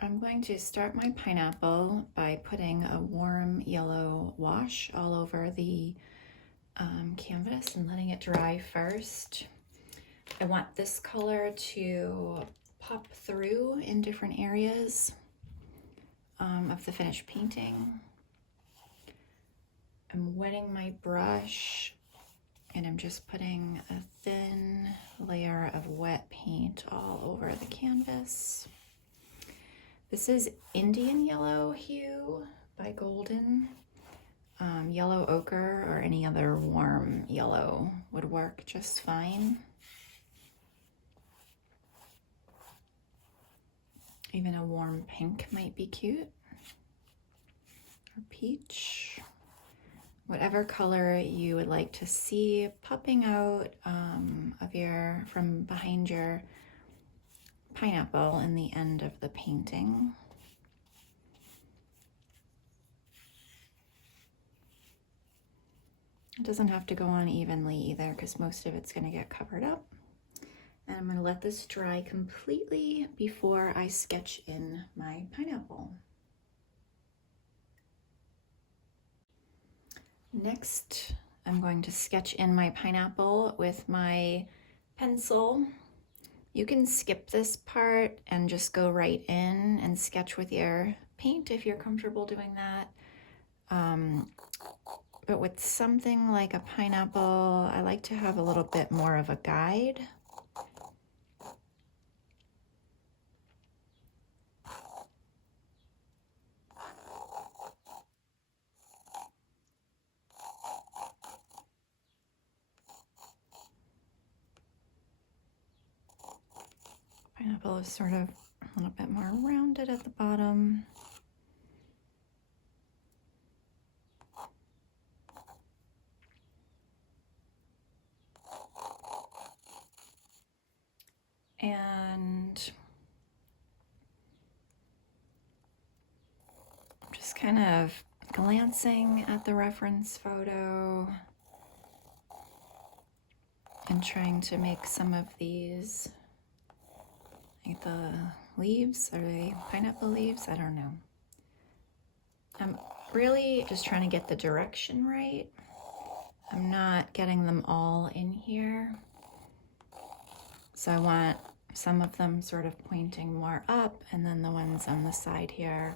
I'm going to start my pineapple by putting a warm yellow wash all over the canvas and letting it dry first. I want this color to pop through in different areas of the finished painting. I'm wetting my brush and I'm just putting a thin layer of wet paint all over the canvas. This is Indian Yellow Hue by Golden. Yellow ochre or any other warm yellow would work just fine. Even a warm pink might be cute, or peach. Whatever color you would like to see popping out from behind your pineapple in the end of the painting. It doesn't have to go on evenly either because most of it's going to get covered up. And I'm going to let this dry completely before I sketch in my pineapple. Next, I'm going to sketch in my pineapple with my pencil. You can skip this part and just go right in and sketch with your paint if you're comfortable doing that. But with something like a pineapple, I like to have a little bit more of a guide. Pineapple is sort of a little bit more rounded at the bottom. And just kind of glancing at the reference photo and trying to make some of these, like the leaves, are they pineapple leaves? I don't know. I'm really just trying to get the direction right. I'm not getting them all in here. So I want some of them sort of pointing more up, and then the ones on the side here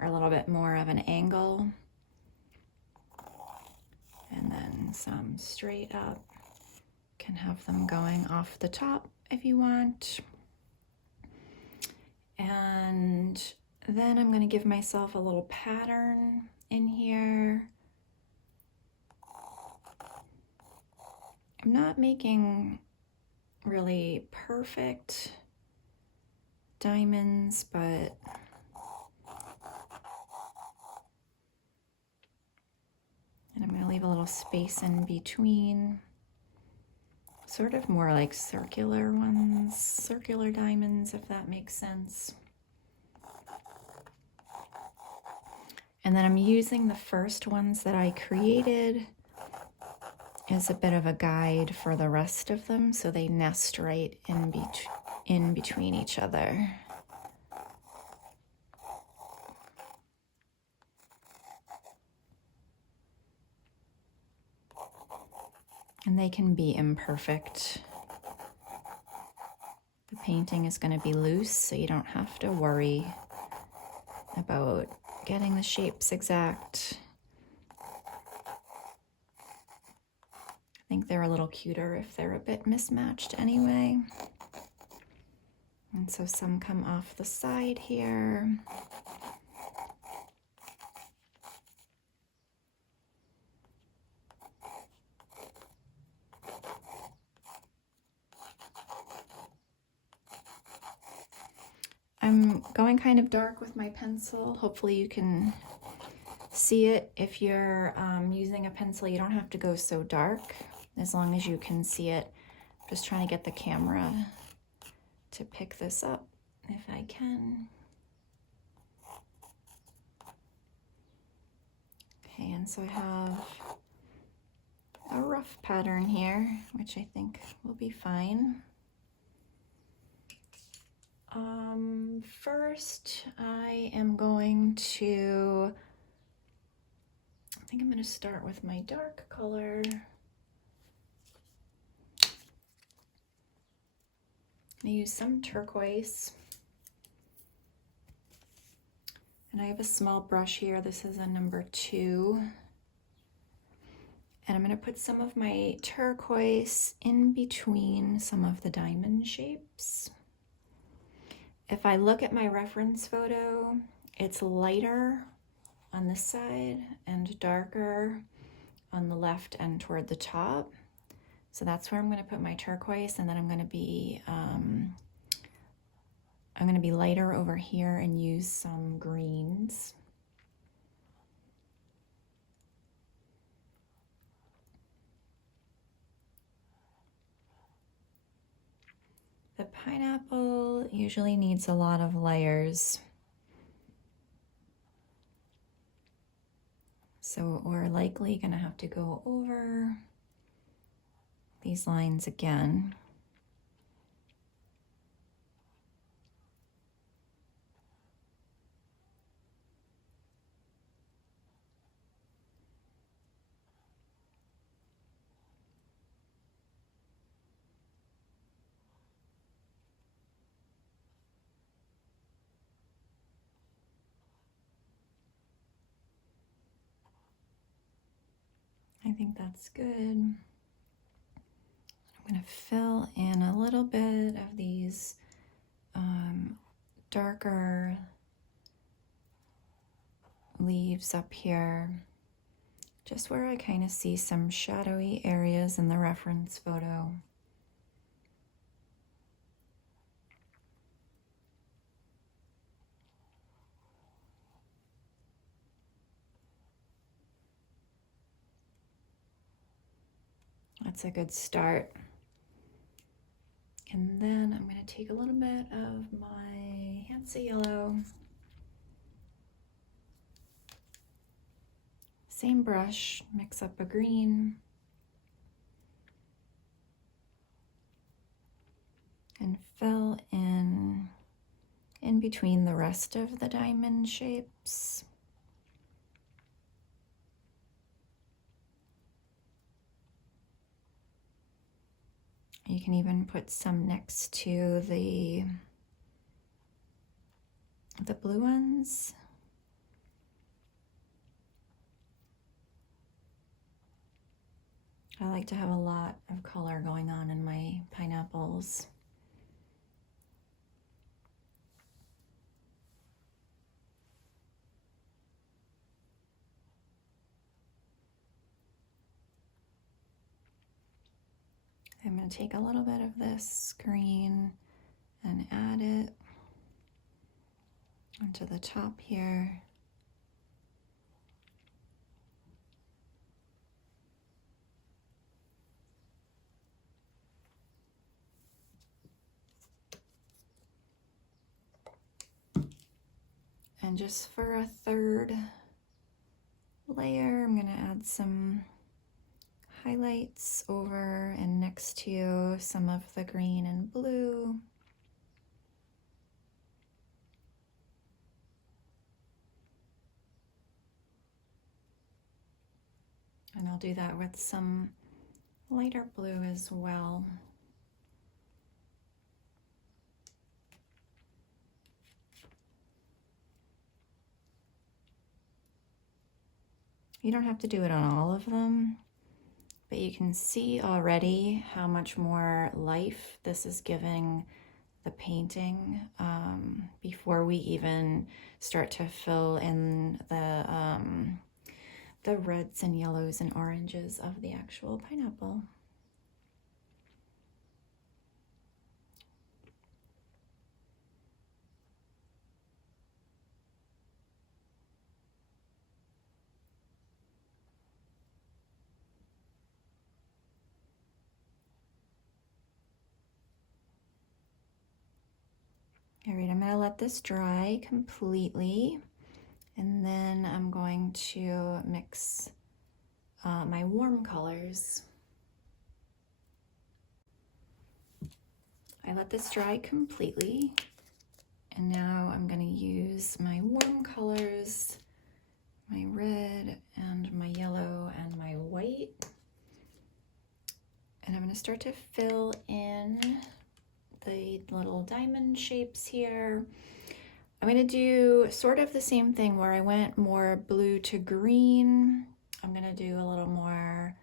are a little bit more of an angle. And then some straight up. Can have them going off the top if you want. And then I'm going to give myself a little pattern in here. I'm not making really perfect diamonds, but and I'm going to leave a little space in between. Sort of more like circular ones, circular diamonds, if that makes sense. And then I'm using the first ones that I created as a bit of a guide for the rest of them, so they nest right in between each other. And they can be imperfect. The painting is going to be loose, so you don't have to worry about getting the shapes exact. I think they're a little cuter if they're a bit mismatched anyway. And so some come off the side here. I'm going kind of dark with my pencil. Hopefully you can see it. If you're using a pencil, you don't have to go so dark, as long as you can see it. I'm just trying to get the camera to pick this up if I can. Okay, and so I have a rough pattern here, which I think will be fine. first I am going to, I think I'm going to start with my dark color. I use some turquoise. And I have a small brush here. This is a number 2. And I'm going to put some of my turquoise in between some of the diamond shapes. If I look at my reference photo, it's lighter on this side and darker on the left and toward the top. So that's where I'm going to put my turquoise, and then I'm going to be lighter over here and use some greens. The pineapple usually needs a lot of layers. So we're likely going to have to go over these lines again. I think that's good. I'm going to fill in a little bit of these darker leaves up here, just where I kind of see some shadowy areas in the reference photo. That's a good start. And then I'm going to take a little bit of my Hansa yellow. Same brush, mix up a green. And fill in between the rest of the diamond shapes. You can even put some next to the blue ones. I like to have a lot of color going on in my pineapples. I'm going to take a little bit of this green and add it onto the top here. And just for a third layer, I'm going to add some highlights over and next to some of the green and blue. And I'll do that with some lighter blue as well. You don't have to do it on all of them, but you can see already how much more life this is giving the painting before we even start to fill in the reds and yellows and oranges of the actual pineapple. All right, I'm going to let this dry completely, and then I'm going to mix my warm colors. I let this dry completely, And now I'm going to use my warm colors, my red and my yellow and my white. And I'm going to start to fill in the little diamond shapes here. I'm going to do sort of the same thing where I went more blue to green. I'm going to do a little more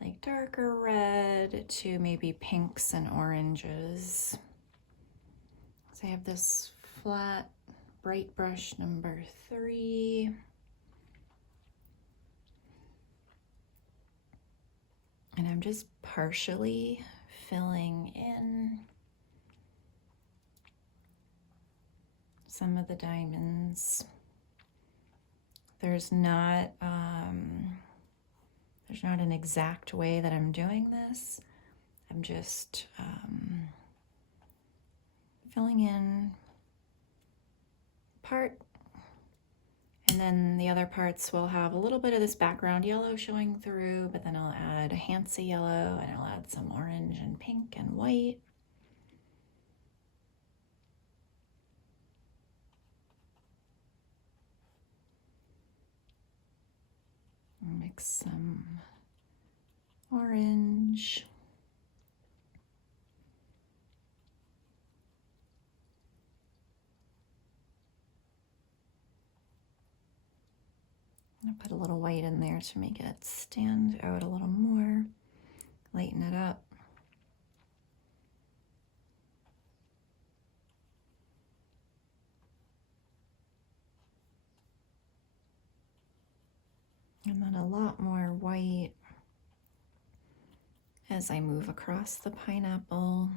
like darker red to maybe pinks and oranges. So I have this flat bright brush number 3. And I'm just partially filling in some of the diamonds. There's not an exact way that I'm doing this. I'm just filling in part, and then the other parts will have a little bit of this background yellow showing through, but then I'll add a Hansa yellow and I'll add some orange and pink and white. Mix some orange. I'll put a little white in there to make it stand out a little more, lighten it up. And then a lot more white as I move across the pineapple.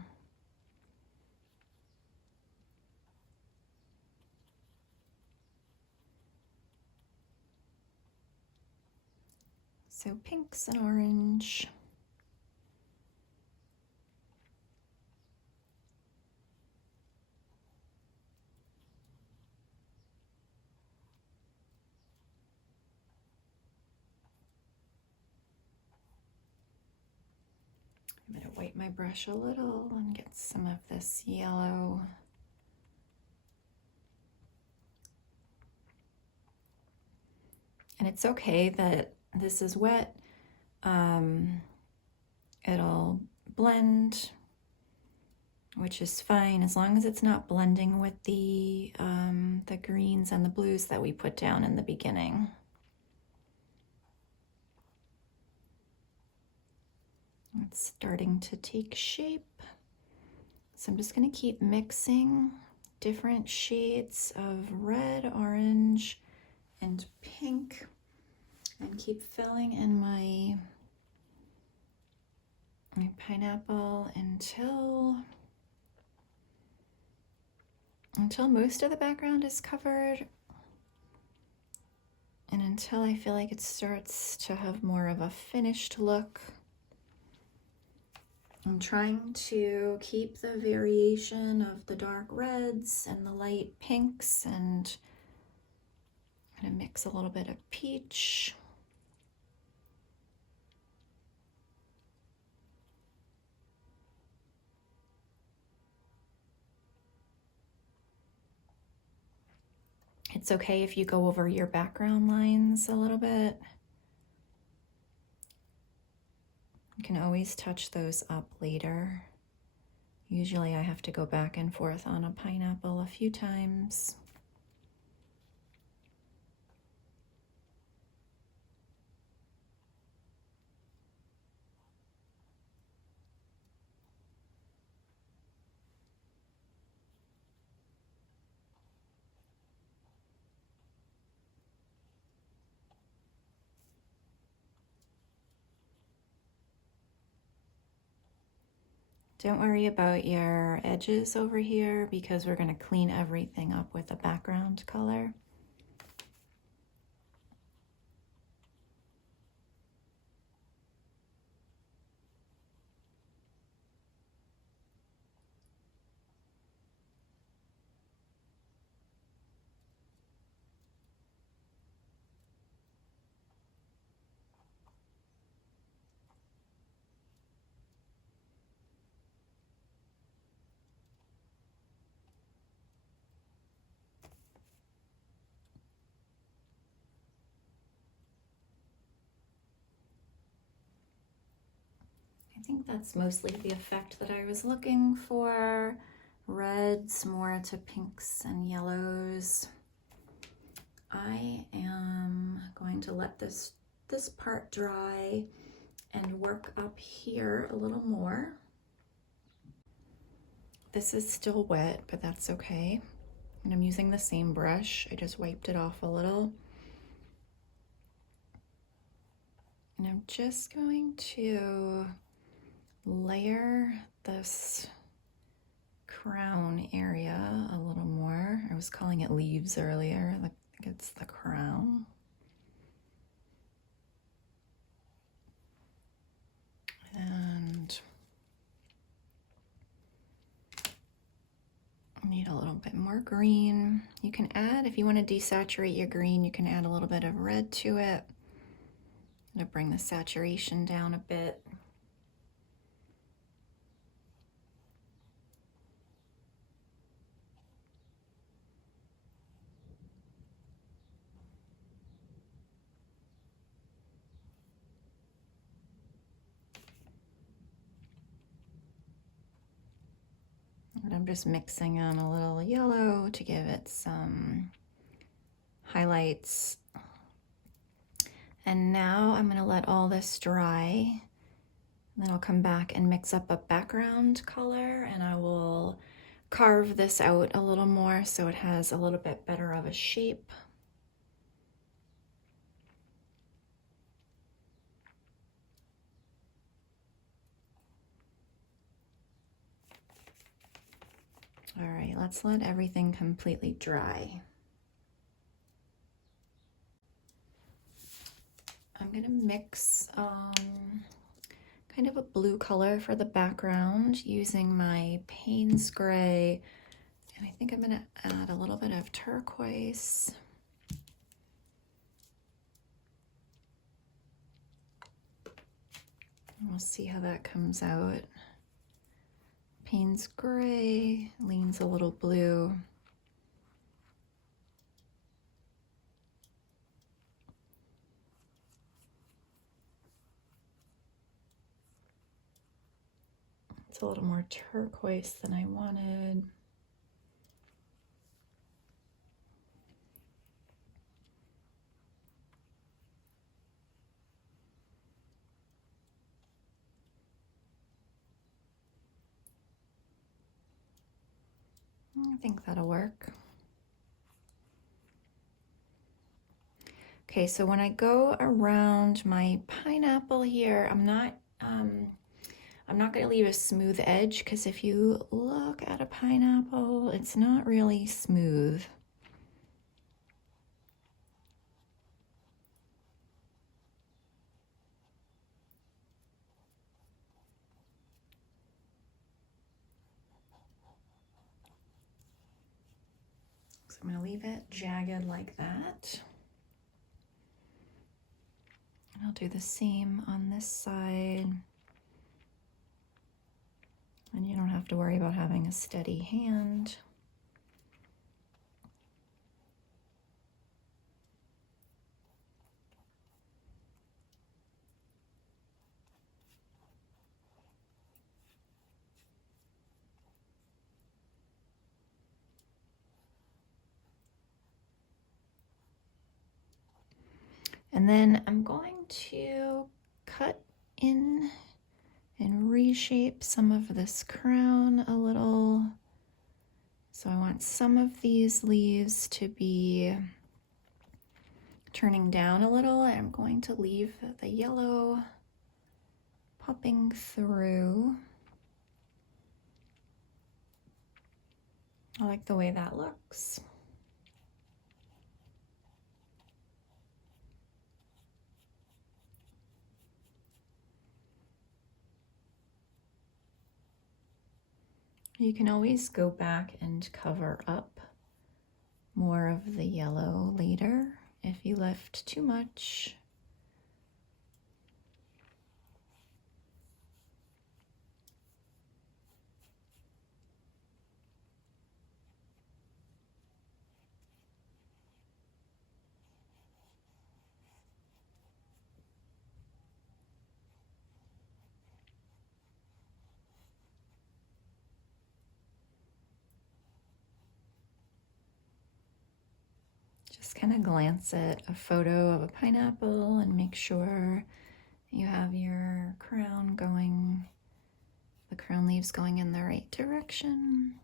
So pinks and orange. I'm going to wipe my brush a little and get some of this yellow. And it's okay that this is wet. It'll blend, which is fine as long as it's not blending with the greens and the blues that we put down in the beginning. It's starting to take shape. So I'm just going to keep mixing different shades of red, orange, and pink, and keep filling in my pineapple until most of the background is covered, and until I feel like it starts to have more of a finished look. I'm trying to keep the variation of the dark reds and the light pinks, and I'm going to mix a little bit of peach. It's okay if you go over your background lines a little bit. You can always touch those up later. Usually I have to go back and forth on a pineapple a few times. Don't worry about your edges over here because we're going to clean everything up with the background color. think that's mostly the effect that I was looking for. Reds more to pinks and yellows. I am going to let this part dry and work up here a little more. This is still wet, but that's okay. And I'm using the same brush. I just wiped it off a little. And I'm just going to layer this crown area a little more. I was calling it leaves earlier. I think it's the crown. And I need a little bit more green. You can add, if you want to desaturate your green, you can add a little bit of red to it to bring the saturation down a bit. And I'm just mixing in a little yellow to give it some highlights. And now I'm going to let all this dry. And then I'll come back and mix up a background color, and I will carve this out a little more so it has a little bit better of a shape. All right, let's let everything completely dry. I'm gonna mix kind of a blue color for the background using my Payne's gray, and I think I'm gonna add a little bit of turquoise. We'll see how that comes out. Payne's gray leans a little blue. It's a little more turquoise than I wanted. I think that'll work. Okay, so when I go around my pineapple here, I'm not going to leave a smooth edge, because if you look at a pineapple, it's not really smooth. So I'm going to leave it jagged like that. And I'll do the same on this side. And you don't have to worry about having a steady hand. And then I'm going to cut in and reshape some of this crown a little. So I want some of these leaves to be turning down a little. I'm going to leave the yellow popping through. I like the way that looks. You can always go back and cover up more of the yellow later if you left too much. kind of glance at a photo of a pineapple and make sure you have your crown going, the crown leaves going in the right direction.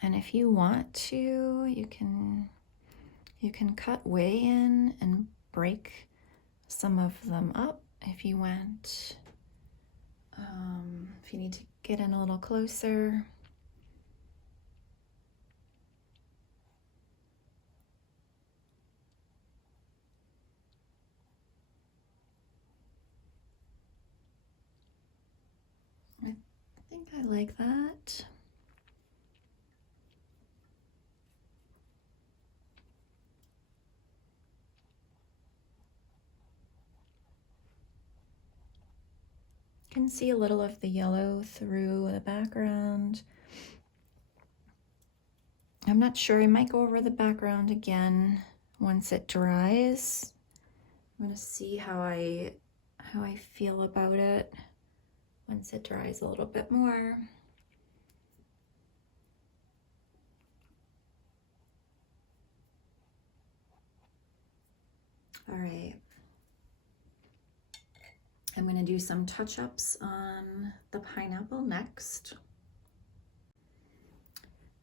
And if you want to, you can cut way in and break some of them up if you want. If you need to get in a little closer. I think I like that. You can see a little of the yellow through the background. I'm not sure, I might go over the background again once it dries. I'm gonna see how I feel about it once it dries a little bit more. All right. I'm going to do some touch-ups on the pineapple next.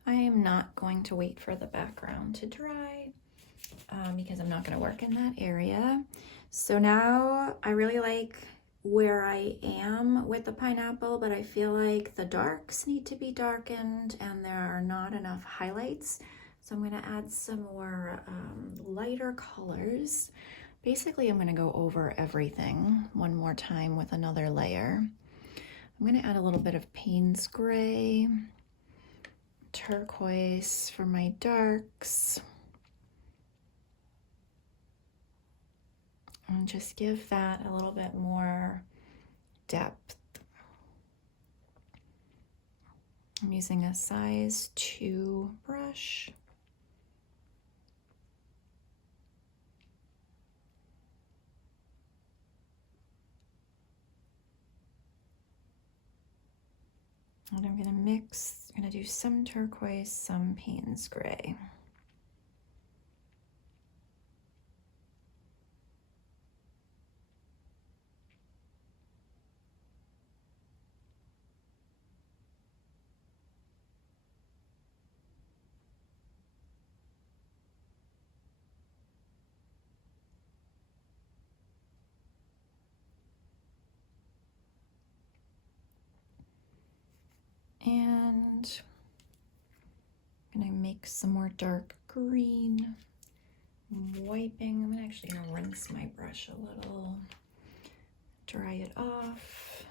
I am not going to wait for the background to dry because I'm not going to work in that area. So now I really like where I am with the pineapple, but I feel like the darks need to be darkened and there are not enough highlights. So I'm going to add some more lighter colors. Basically, I'm going to go over everything one more time with another layer. I'm going to add a little bit of Payne's gray, turquoise for my darks, and just give that a little bit more depth. I'm using a size 2 brush. And I'm gonna mix, I'm gonna do some turquoise, some Payne's gray. And I'm gonna make some more dark green. I'm wiping, I'm actually gonna rinse my brush a little, dry it off.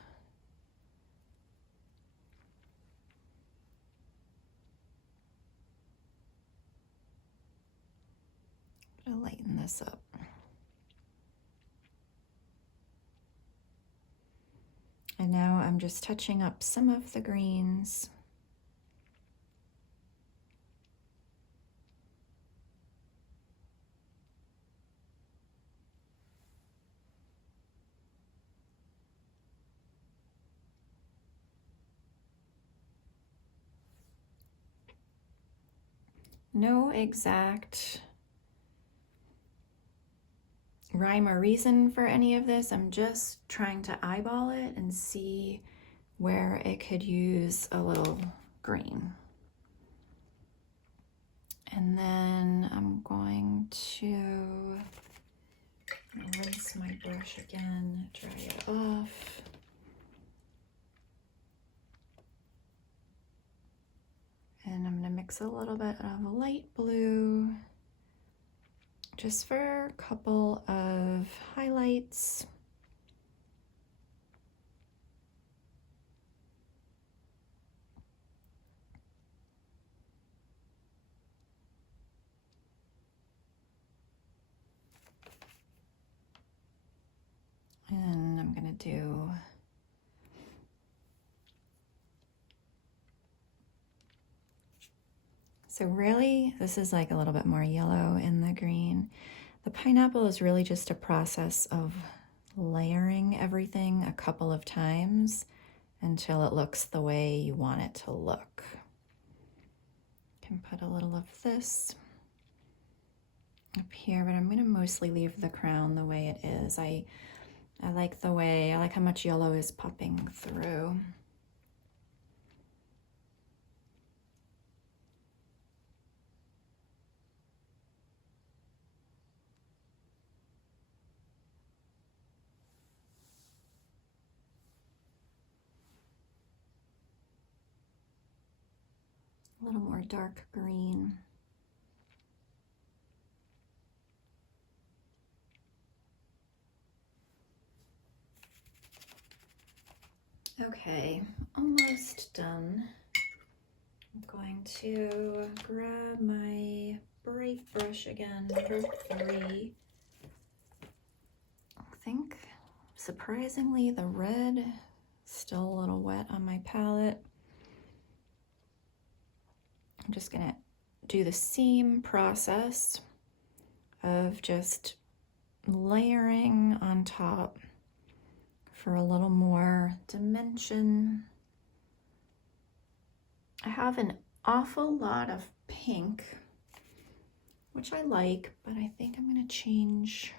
I'm gonna lighten this up. And now I'm just touching up some of the greens. No exact rhyme or reason for any of this. I'm just trying to eyeball it and see where it could use a little green. And then I'm going to rinse my brush again, dry it off. And I'm gonna mix a little bit of light blue just for a couple of highlights. And I'm gonna do so really, this is like a little bit more yellow in the green. The pineapple is really just a process of layering everything a couple of times until it looks the way you want it to look. can put a little of this up here, but I'm going to mostly leave the crown the way it is. I like the way, I like how much yellow is popping through. A little more dark green. Okay, almost done. I'm going to grab my bright brush again, number 3. I think, surprisingly, the red is still a little wet on my palette. I'm just gonna do the same process of just layering on top for a little more dimension. I have an awful lot of pink, which I like, but I think I'm gonna change.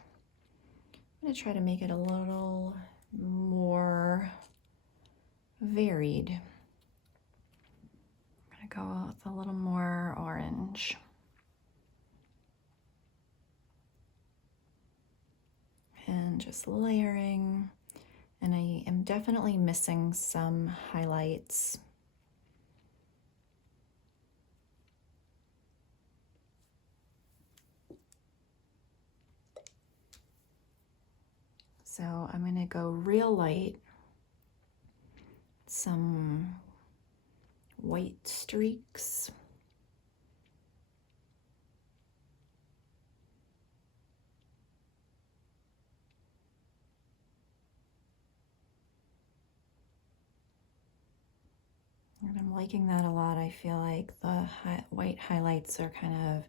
I'm gonna try to make it a little more varied. I'm gonna go with a little more orange. And just layering. And I am definitely missing some highlights. So I'm gonna go real light, some white streaks. And I'm liking that a lot. I feel like the white highlights are kind of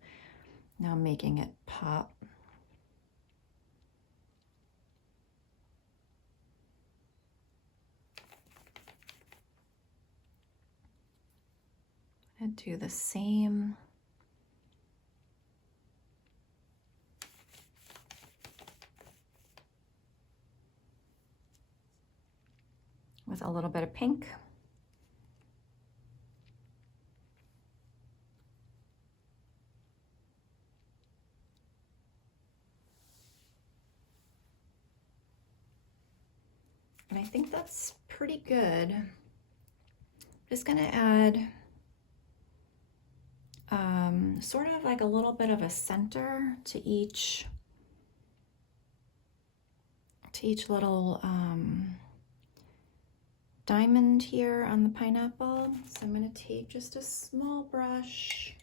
now making it pop. I'm gonna do the same. With a little bit of pink. And I think that's pretty good. I'm just gonna add sort of like a little bit of a center to each little diamond here on the pineapple. So I'm gonna take just a small brush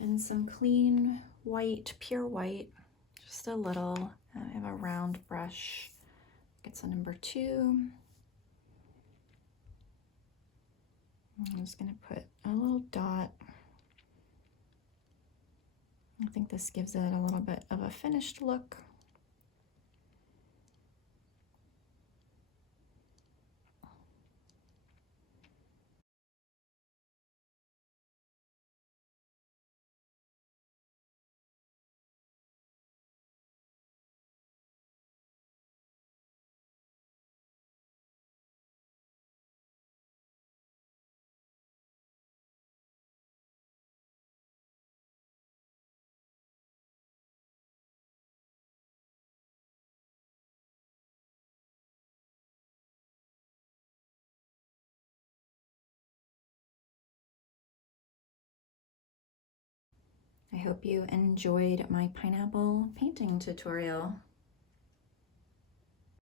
and some clean white, pure white, just a little. I have a round brush. It's a number 2. I'm just gonna put a little dot. I think this gives it a little bit of a finished look. I hope you enjoyed my pineapple painting tutorial.